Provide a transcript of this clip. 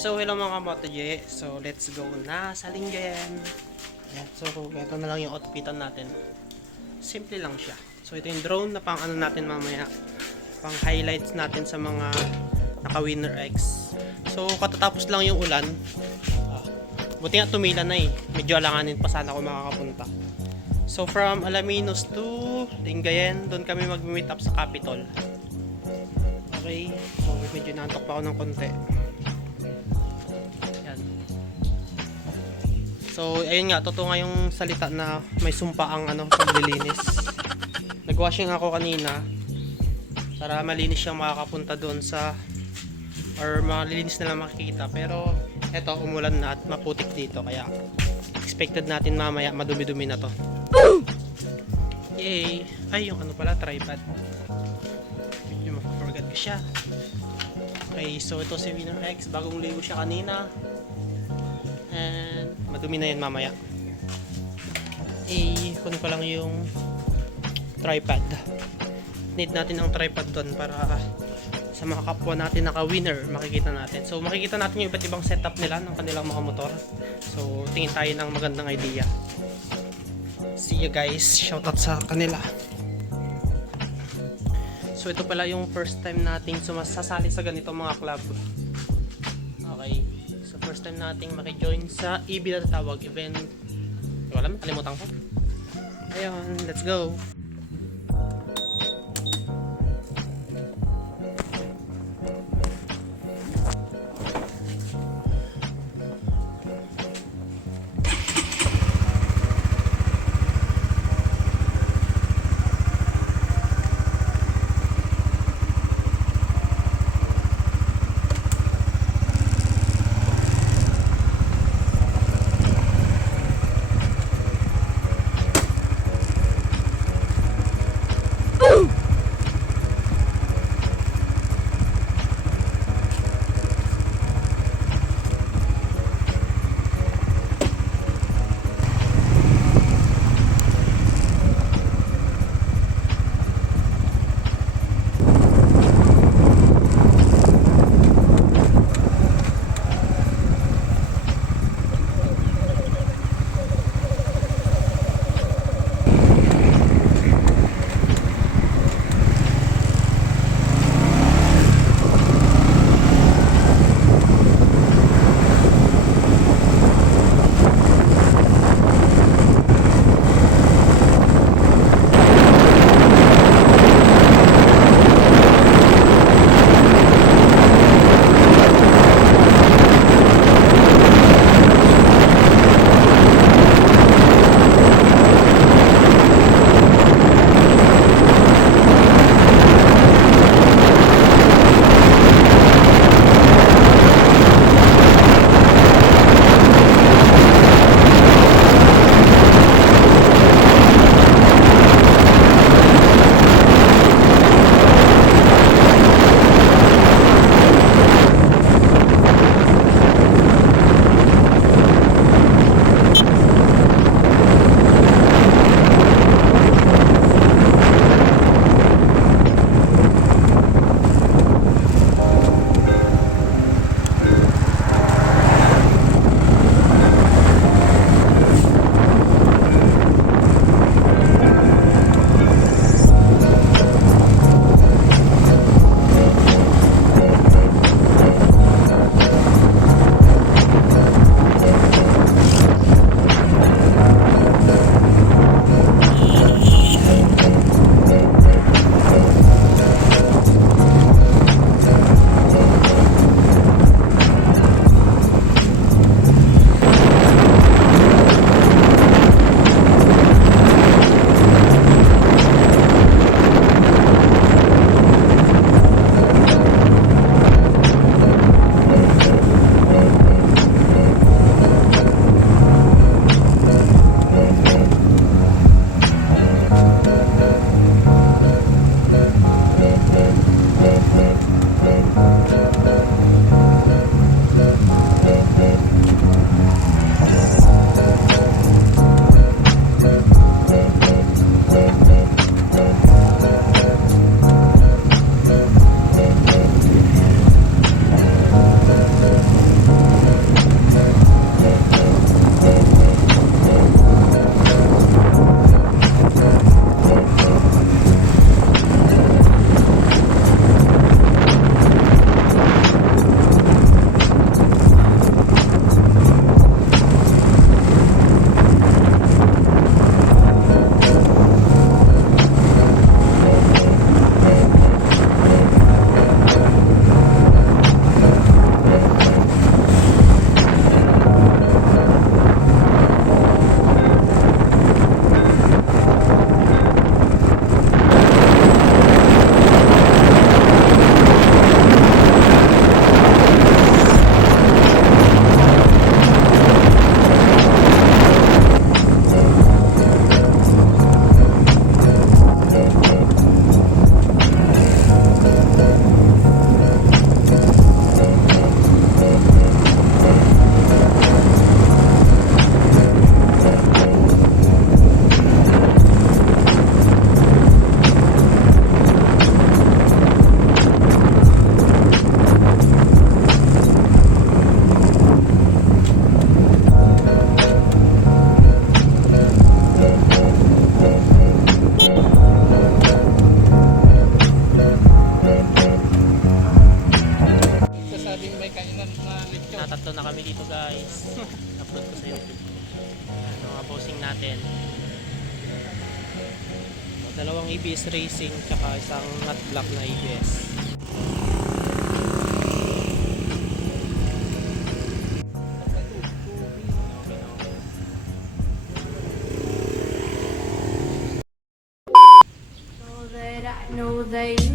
So, hello mga kamotoje. So, let's go na sa Lingayen. Ayan. So, ito na lang yung outfitan natin. Simple lang siya. So, ito yung drone na pang ano natin mamaya. Pang highlights natin sa mga naka-winner X. So, katatapos lang yung ulan. Ah, buti nga tumila na eh. Medyo alanganin pa sana ako makakapunta. So, from Alaminos to Lingayen, doon kami mag-meet up sa Capitol. Okay. So, medyo nantok pa ako ng konti. So, ayun nga, totoo nga yung salita na may sumpa ang ano, paglilinis. Nag-washing ako kanina para malinis siyang makakapunta doon sa or malinis na lang makikita. Pero, eto, umulan na at maputik dito. Kaya, expected natin mamaya madumi-dumi na to. Yay! Ay, yung ano pala, tripod. Medyo mapaforget ko siya. Okay, so ito si Winner X. Bagong ligo siya kanina. And madumi na yan mamaya. Kunin ko lang yung tripod. Need natin ang tripod doon para sa mga kapwa natin naka-winner, makikita natin. So, makikita natin yung iba't ibang setup nila ng kanilang mga motor. So, tingin tayo ng magandang idea. See you guys. Shoutout sa kanila. So ito pala yung first time nating sumasasali sa ganito mga club. Okay. First time nating makijoin sa EB na tawag event. Hindi ko dito guys. Upload ko sa youtube. Ano mga bossing natin. Dalawang ABS racing tsaka isang nut block na ABS Know that I know that you